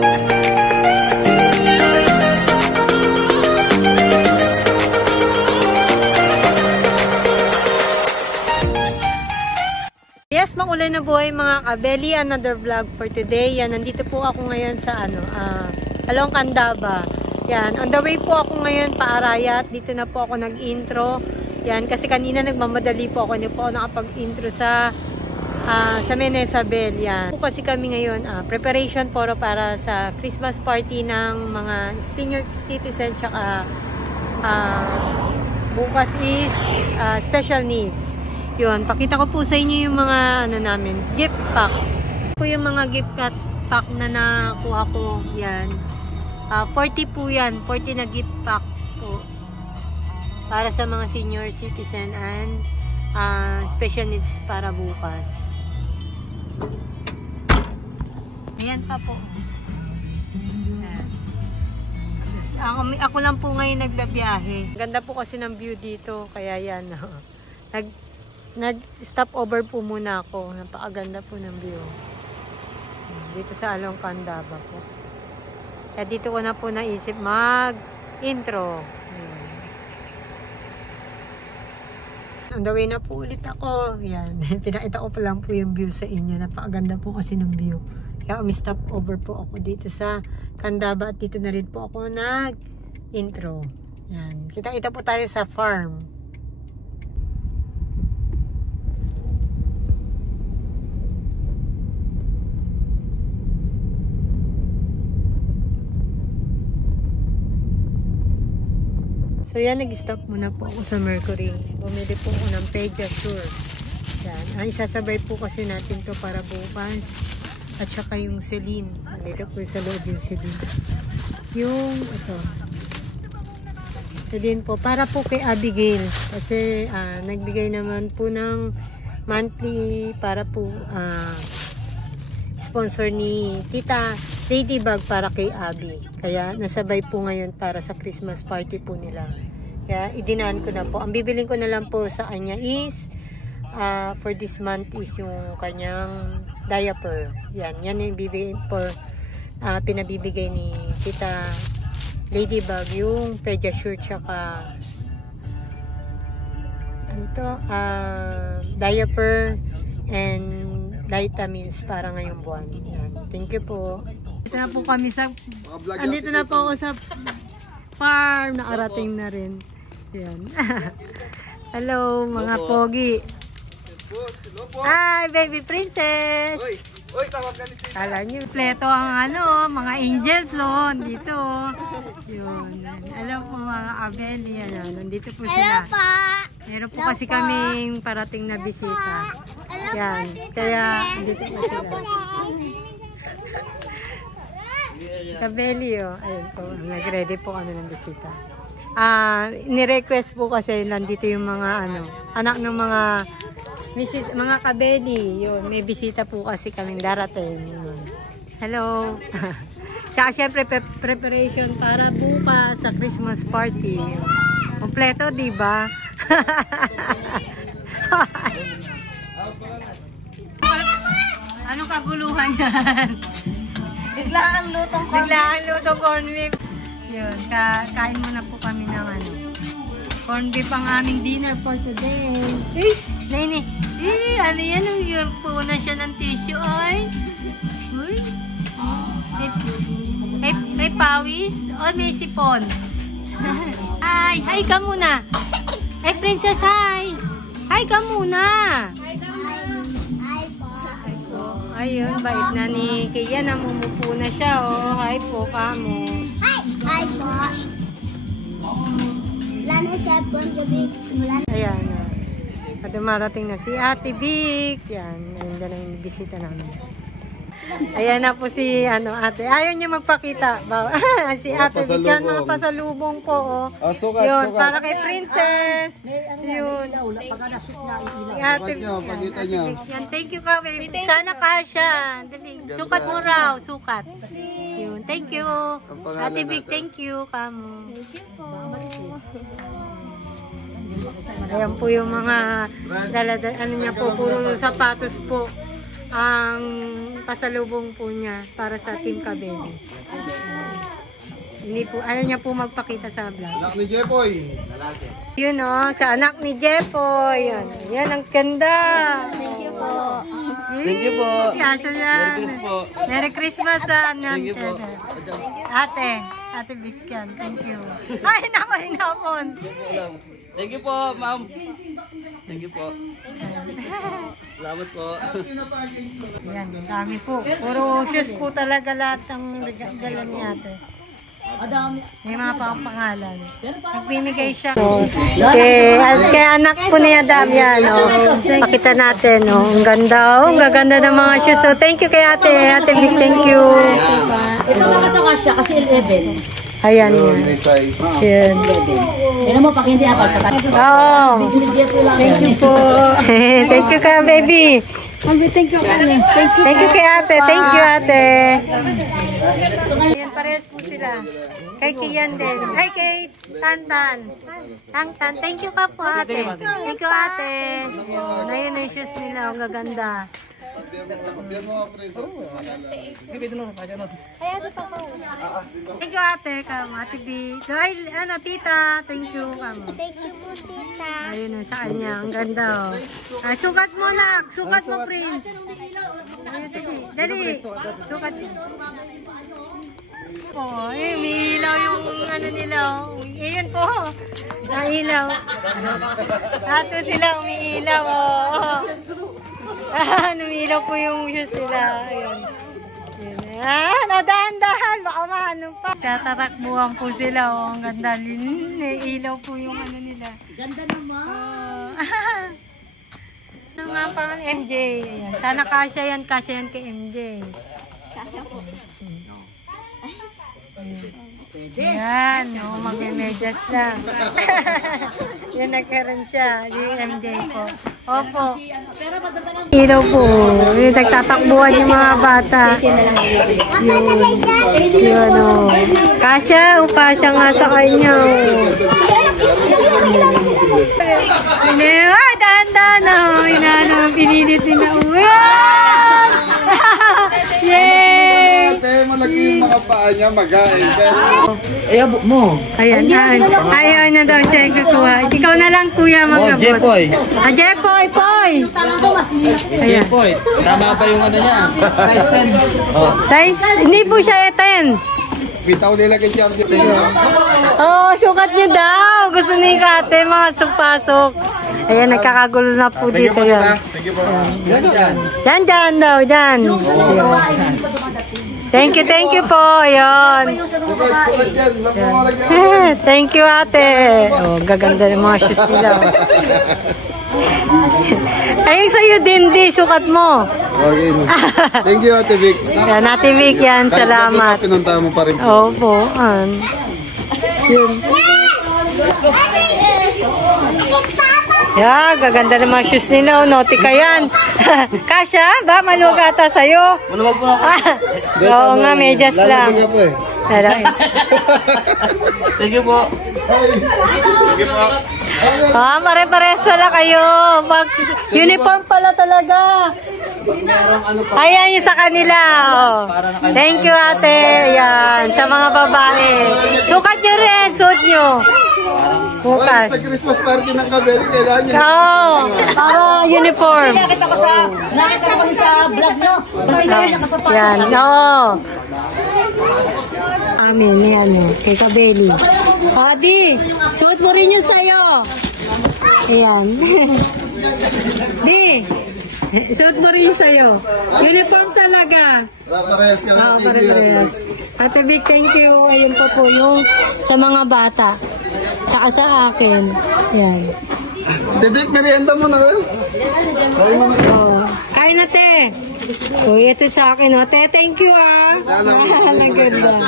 Yes, makulay na buhay mga kabeli, another vlog for today. Yan, nandito po ako ngayon sa Along Candaba. Yan, on the way po ako ngayon pa Arayat. Dito na po ako nag-intro. Yan, kasi kanina nagmamadali po ako. Hindi po ako nakapag-intro sa Menesabel. Yan. Po kasi kami ngayon, preparation po para sa Christmas party ng mga senior citizen. Tsaka bukas is special needs. Yun, pakita ko po sa inyo yung mga namin, gift pack. Po yung mga gift pack na nakuha ko. Yan. 40 po yan. 40 na gift pack po. Para sa mga senior citizen and special needs para bukas. Ayan pa po. Ako lang po ngayon nagbabiyahe. Ganda po kasi ng view dito. Kaya yan. Nag-stop over po muna ako. Napakaganda po ng view. Dito sa Along Candaba po. Kaya dito ko na po naisip mag-intro. On the way na po ulit ako. Yan. Pinakita ko pa lang po yung view sa inyo. Napakaganda po kasi ng view. Kaya umi-stop over po ako dito sa Candaba. At dito na rin po ako nag-intro. Yan. Kita-kita po tayo sa farm. So yan, nag-stop muna po ako sa Mercury. Bumili po ako ng Pediasure. Yan. Isasabay po kasi natin to para bukas. At saka yung Celine. Dito po sa loob yung Celine. Yung ito. Celine po. Para po kay Abigail. Kasi nagbigay naman po ng monthly para po sponsor ni Tita Ladybug para kay Abby. Kaya nasabay po ngayon para sa Christmas party po nila. Kaya idinaan ko na po. Ang bibiling ko na lang po sa kanya is for this month is yung kanyang diaper. Yan yung bibigay for pinabibigay ni Tita Ladybug, yung Pediasure tsaka diaper and vitamins para ngayong buwan. Yan. Thank you po. Dito na po kami sa andito na po ako sa farm. Nakarating na rin. Yan. Hello mga pogi. Hi baby princess. Oy, tawag ka ni Tita. Kala nyo, pleto ang mga angels dito. Yun. Hello po mga abeli. Nandito po sila. Meron po kasi kaming parating na bisita. Yan. Kaya dito po sila. Kabeli ayun po. Nag-ready po kami ng bisita. Ni-request po kasi nandito yung mga anak ng mga mga kabeli. Yun. May bisita po kasi kaming darating. Yun. Hello. Tsaka syempre preparation para bukas sa Christmas party. Kompleto, diba? Anong kaguluhan yan? Biglaang lutong corn beef. Yun, kain muna po kami ng corn beef ang aming dinner for today. Nene, ano yan? Nagpuna siya ng tissue, ay. Uy. May pawis o may sipon? Hi ka muna. Ay, princess, hi. Hi ka muna. Ayun, bait na ni Kaya, namumupo na siya, Hi po, kamo. Hi po. Wala na siya po ang gabi. Ayan, at dumarating na si Ate Vic. Yan, ayun na yung bisita namin. Ayan na po si ate. Ayaw niya magpakita. Si Ate Vic yan, mga pasalubong po. Sukat, yun, sukat. para kay Princess. Yun. Ate Vic. Pakita niyo. Yan, thank you ka, baby. Sana kasya. Sukat mo raw, sukat. Yun, thank you. Ate Vic, thank you, kamo. Thank you po. Ayan po yung mga niya po, puro sapatos po. ang pasalubong po niya para sa Team Kabeli. Hindi po, ayaw niya po magpakita sa vlog. Anak ni Jepoy. Yun o, sa anak ni Jepoy. Yan, yan ang ganda. Thank you po. Thank you po. Kasya yan. Merry Christmas po. Merry Christmas sa Thank you po. Ate Biscan, thank you. Ay, naku, hinapon. Thank you po, ma'am. Thank you po. Salamat po. Yan, dami po. Puro shoes po talaga lahat ang regalo ni ate. May mga pangalan. Nagbimigay siya. Kay anak po ni Adam yan. Pakita natin. Ang ganda. Ang gaganda ng mga shoes. So, thank you kay ate. Ate Vic, thank you. Ito lang ito kasya kasi 11. Ayan yan. Yan. Yan mo, pag hindi ako. Oo. Thank you po. Thank you ka, baby. Thank you kay ate. Thank you, ate. Ayan, parehas po sila. Kay Kian din. Ay, kay Tantan. Tantan. Thank you ka po, ate. Thank you, ate. Yun, ayun na yung shoes nila. Ang gaganda. Thank you, ate. Ate B. Ay, ano, tita. Thank you. Thank you po, tita. Ayun na sa kanya. Ang ganda, oh. Ay, sukat mo, nak. Sukat mo, Prince. Dali. Sukat mo. Oh, eh, umiilaw yung ano nila, oh. Ayan po. Nailaw. Ato sila umiilaw, oh. Umiilaw po yung shoes nila. Ayun. Dahan-dahan. Baka maano pa. Tatatakbuhan po sila, oh. Ang ganda. Nailaw po yung ano nila. Ganda naman. Ano nga pang MJ. Ayan. Sana kasya yan kay MJ. Yan, no, mag-medyas lang. Yan, nagkaroon siya. Yung MJ po. Opo. Ilaw po. Yung nagtatakbuhan yung mga bata. Yun, o. Kasya, o kasya nga sa kanya. Ay, dahan-dahan, o. Inano, pinilit din na uwi. Yay! Ate, malaki yung mga paa niya, magain. Ayabok mo. Ayan, ayaw na daw siya kukuha. Ikaw na lang, kuya, mag-abot. Jepoy. Jepoy, Poy! Ayan. Jepoy. Tama ba yung ano niya? Size 10. Oh. Size, hindi po siya 10. Bitaw nila kay Champion. Oh, sukat niyo daw. Gusto ni Kate, mga pasok. Ayan, nagkakagulo na po dito yun. Thank you po. Dyan daw, dyan. Thank you po. Ayan. Sukat yan. Magmamahal yan. Thank you, ate. Oh, gaganda ng mga shoes nila. Ayun sa'yo din, di. Sukat mo. Okay. Thank you, Ate Vic. Yan, Ate Vic, yan. Salamat. Pinunta mo pa rin po. Opo. Yun. Yeah, gaganda ng mga shoes nila. Naughty ka yan. Kasha, ba? Maluwag ata sa'yo. Maluwag po ako. Oo nga, medyas lang. Lalabag ka po eh. Thank you po. Thank you po. Pare-pares pala kayo. Uniform pala talaga. Ayan yung sa kanila. Oh. Thank you, ate. Ayan, sa mga babae. Sukat nyo rin. Suot nyo. Bukas. Sa Christmas party ng Kabeli, kailangan nyo. Oo. Para uniform. Nakita ko sa vlog nyo. Yan. Oo. Amin. Yan mo. Kay Kabeli. Adi, suot mo rin yung sayo. Ayan. Di. Suot mo rin yung sayo. Uniform talaga. Parehas ka lang. Parehas. Ate Vic, thank you. Ayun pa po yung sa mga bata. Tsaka sa akin. Yan. Ate Vic, merienda mo na kayo. Kain mo na. Oh. Kain na, te. Oh, ito sa akin, oh. Te, thank you, ah. Naganda.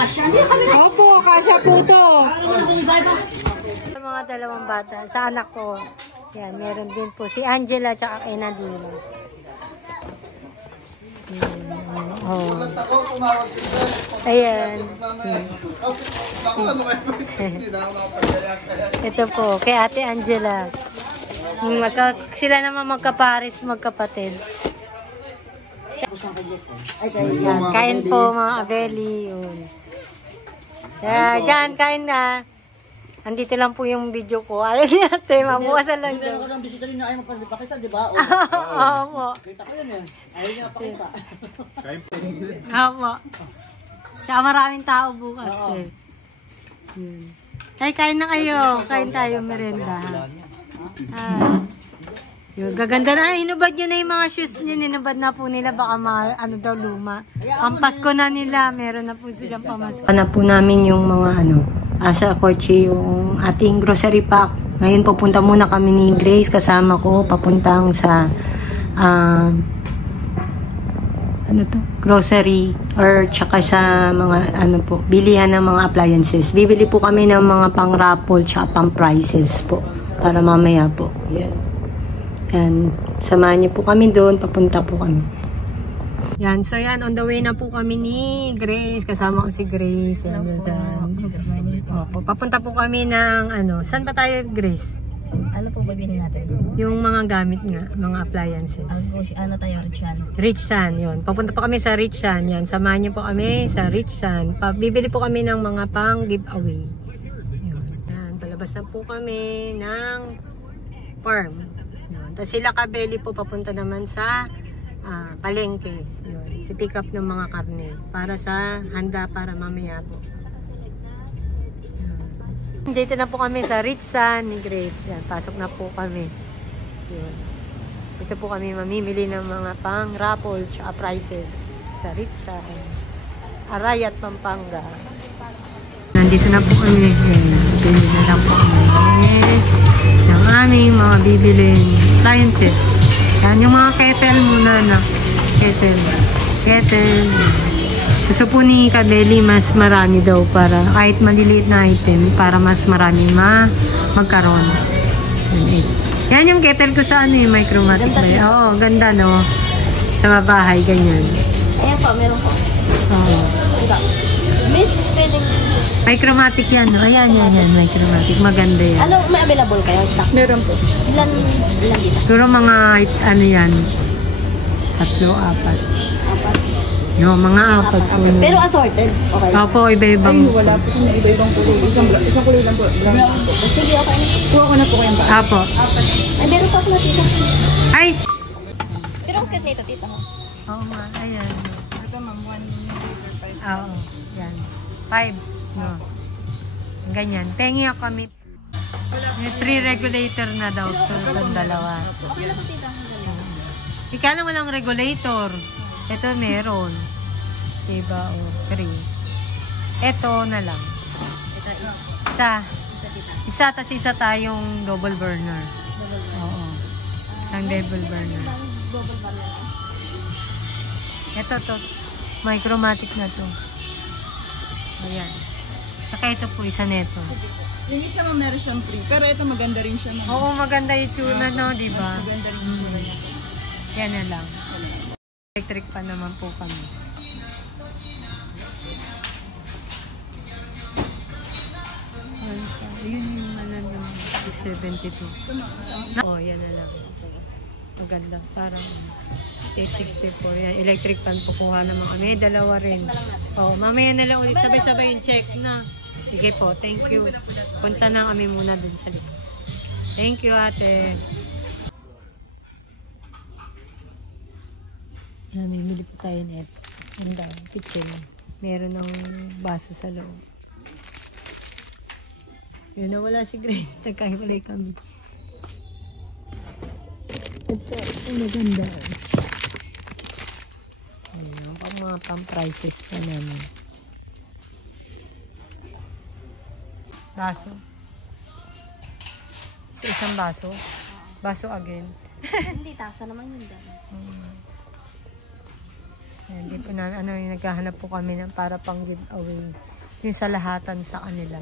Opo, kasya po to. Sa mga dalawang bata, sa anak ko. Yan, meron din po si Angela tsaka kay Nadine. Oh. Ayan. Ito po, kay Ate Angela. Sila naman magkapares, magkapatid. Yan, kain po mga kabeli. Yun. Yan, kain na. Andito lang po yung video ko. Ayaw niya, ate. Mabukasan lang Meron doon. ko ng bisita rin na ayaw magpapakita, di ba? Opo. Kita ko yun eh. Ayaw niya pakita. Opo. Tsaka maraming tao bukas eh. Yun. Ay, kain na kayo. Kain tayo, merenda. Yun, gaganda na. Ay, hinubad nyo na yung mga shoes nyo. Hinubad na po nila. Baka ano daw luma. Ang Pasko na nila. Meron na po silang pamasko. Ano po namin yung mga sa kotse yung ating grocery pack. Ngayon pupunta muna kami ni Grace kasama ko papuntang sa grocery or tsaka sa mga bilihan ng mga appliances. Bibili po kami ng mga pang raffle tsaka pang prizes po para mamaya po. Yan. Samahan niyo po kami doon, papunta po kami. Yan, so yan, on the way na po kami ni Grace. Kasama ko si Grace. Yan, opo, papunta po kami ng saan ba tayo, Grace? Ano po babili natin? Yung mga gamit nga, mga appliances. Ano tayo, Richan? Richan, yun. Papunta po kami sa Richan. Yan, samahan niyo po kami sa Richan. Bibili po kami ng mga pang giveaway. Yan, palabas na po kami ng farm. Yan. Tapos sila kabeli po papunta naman sa palengke. Yun. I-pick up ng mga karne para sa handa para mamaya po. Dito na po kami sa Richan ni Grace. Yan, pasok na po kami. Yun. Dito po kami mamimili ng mga pang raffle at prizes sa Richan, Arayat, Pampanga. Nandito na po kami. Bili na lang po kami ng aming mga bibiling appliances. Yan, yung mga kettle muna na. Kettle. Gusto po ni Kabeli mas marami daw para kahit maliliit na item para mas marami magkaroon. Yan yung kettle ko sa micromatic ba? Oo, ganda no. Sa bahay, ganyan. Ayan po, meron po. Oo. Miss, pwedeng... Micromatic yan, no? Ayan, micromatic. Maganda yan. Ano, may available kayo? Stock? Meron po. Ilan dito? Siguro mga, yan, 3, 4. Apat. Yung mga 4 po. Pero assorted. Okay. Opo, iba-ibang. Wala po na iba-ibang kulay. Isang kulay lang po. Sige, okay. Kuha ko na po kayong Opo. Ay, meron po ako nakita. Ay! Pero ang cute nito, tita. Oo nga, ayan. Ito ma'am, 1 Oo, yan. 5. No. Ganyan. Pengi ako kami. May pre-regulator na daw. So, itong dalawa. Okay na po, tita. Ika lang walang regulator. Ito meron. Diba? O, 3. Ito na lang. Isa, tas isa tayong double burner. Oo. Isang double burner. Ito to. Micromatic na to. Ayan. Saka ito po, isa neto. Yung isa mo meron siyang free. Pero ito maganda rin siya. Oo, maganda yung tsuna, no? Diba? Maganda rin siya. Yan na lang. Electric pa naman po kami. Yun yung yung 672. Oh, yan na lang. Maganda. Parang 864. Yan. Electric pan po kuha naman kami. Dalawa rin. Oh, mamaya na lang ulit. Sabay-sabay yung check na. Sige po. Thank you. Punta na kami muna dun sa likod. Thank you, ate. Yan, bibili po tayo nito. Ganda, kitchen. Meron ng baso sa loob. Yun, nawala si Grace. Nagkahiwalay kami. Ito, maganda. Ayan, pang mga pang-prices pa naman. Baso. Sa isang baso. Baso again. Hindi, tasa naman yun dyan. Hindi po na, yung naghahanap po kami ng para pang giveaway. Yung sa lahatan sa kanila.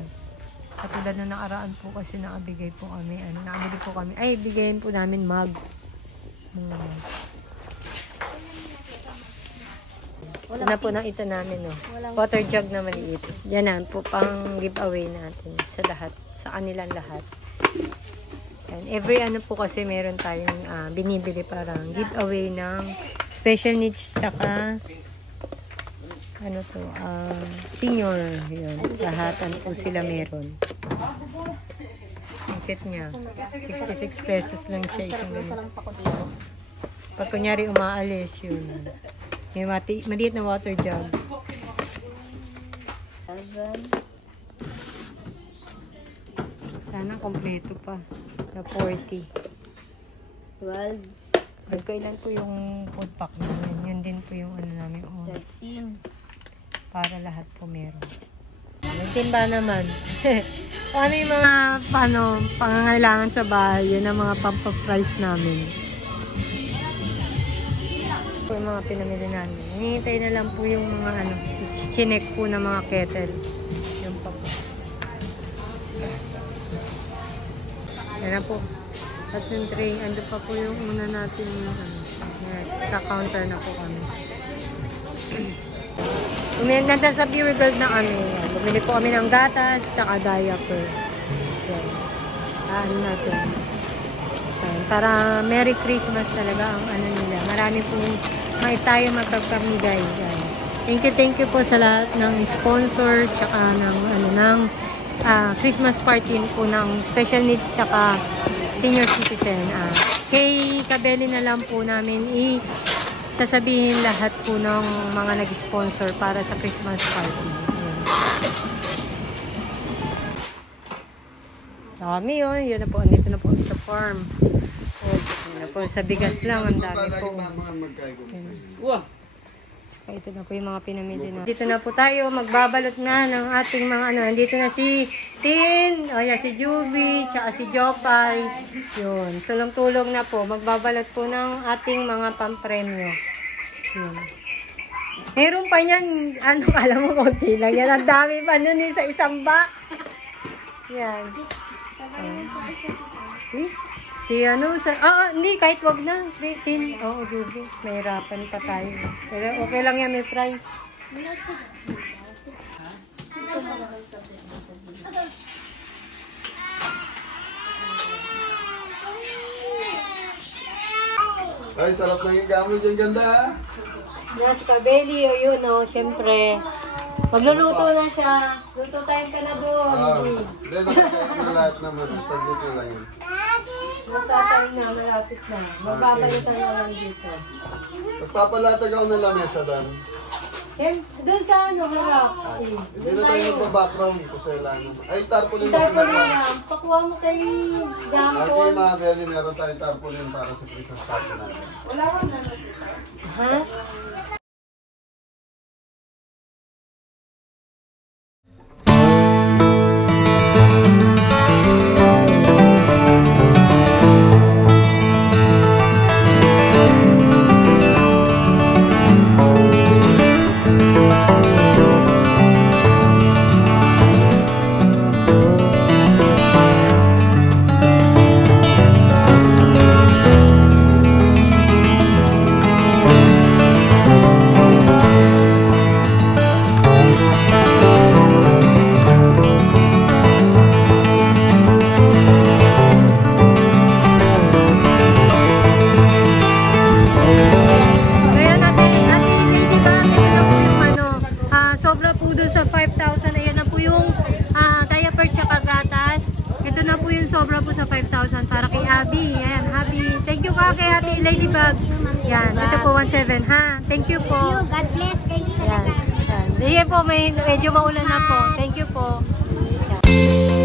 Katulad na nakaraan po kasi nakabigay po kami, nakabili po kami, bigayin po namin mug. Ito na po nakita namin, no. Water jug na maliit. Yan na po, pang giveaway natin sa lahat, sa kanilang lahat. And every po kasi meron tayong binibili parang giveaway ng special needs saka ano to, senior. Yun. Lahat ano po sila meron. Ang kit niya. 66 pesos lang siya isang ganito. Pag kunyari umaalis, yun. May maliit na water jug. Sana kompleto pa. Na 40. 12. Kailan po yung food pack namin. Yun din po yung ano namin. 13. Para lahat po meron. Yung timba naman. Ano yung mga pangangailangan sa bahay. Yun ang mga pampaprice namin. Po yung mga pinamili namin. Hinihintay na lang po yung mga chinek po na mga kettle. Yung pa po. Yan na po. At yung tray, ando pa po yung una natin sa counter na po kami. Nandun sa Pure Gold na kami. Bumili po kami ng gatas, saka diaper. Yan. Ano natin. Para Merry Christmas talaga ang ano nila. Marami pong tayo magpapamigay. Thank you po sa lahat ng sponsor, saka ng Christmas party po ng special needs, saka senior citizen. Kay Kabeli na lang po namin sasabihin lahat po ng mga nag-sponsor para sa Christmas party. Dami yun. Yun na po. Andito na po sa farm. Yun na po. Sa bigas lang. Ang dami po. Wow! Ito na po yung mga pinamili na. Dito na po tayo. Magbabalot na ng ating mga Andito na si Tin. O yan, si Juby. Tsaka si Jopay. Yun. Tulong-tulong na po. Magbabalot po ng ating mga pampremyo. Yun. Meron pa niyan. Kala mo konti lang. Yan. Ang dami pa nun sa isang box. Yan. Hindi, kahit wag na. Tin. Oo, Juby. Mahirapan pa tayo. Pero okay lang yan, may price. Ay, sarap ng igamo dyan, ganda ha? Yan, si Kabeli, yun, syempre. Magluluto na siya. Luto time ka na doon. Hindi, nakakain na lahat naman. Saglit lang yun. Magtatay na, malapit na. Magbabalitan na lang dito. Magpapalatag ako ng lamesa doon. Doon sa harap. Hindi na tayo magpa-background kasi lang. Ay, tarpaulin Tarpaulin na lang. Pakuha mo kay Jampon. Okay, mga Beli, meron tayong tarpaulin para sa Christmas party natin. Wala ka na. Ha? Sobra po sa 5,000 para kay Abby. Ayan, Happy. Thank you ka kay Happy Ladybug. Yan, ito po 1,700 ha. Thank you po. God bless. Thank you. Yan. Sige po, medyo maulan na po. Thank you po. Yan.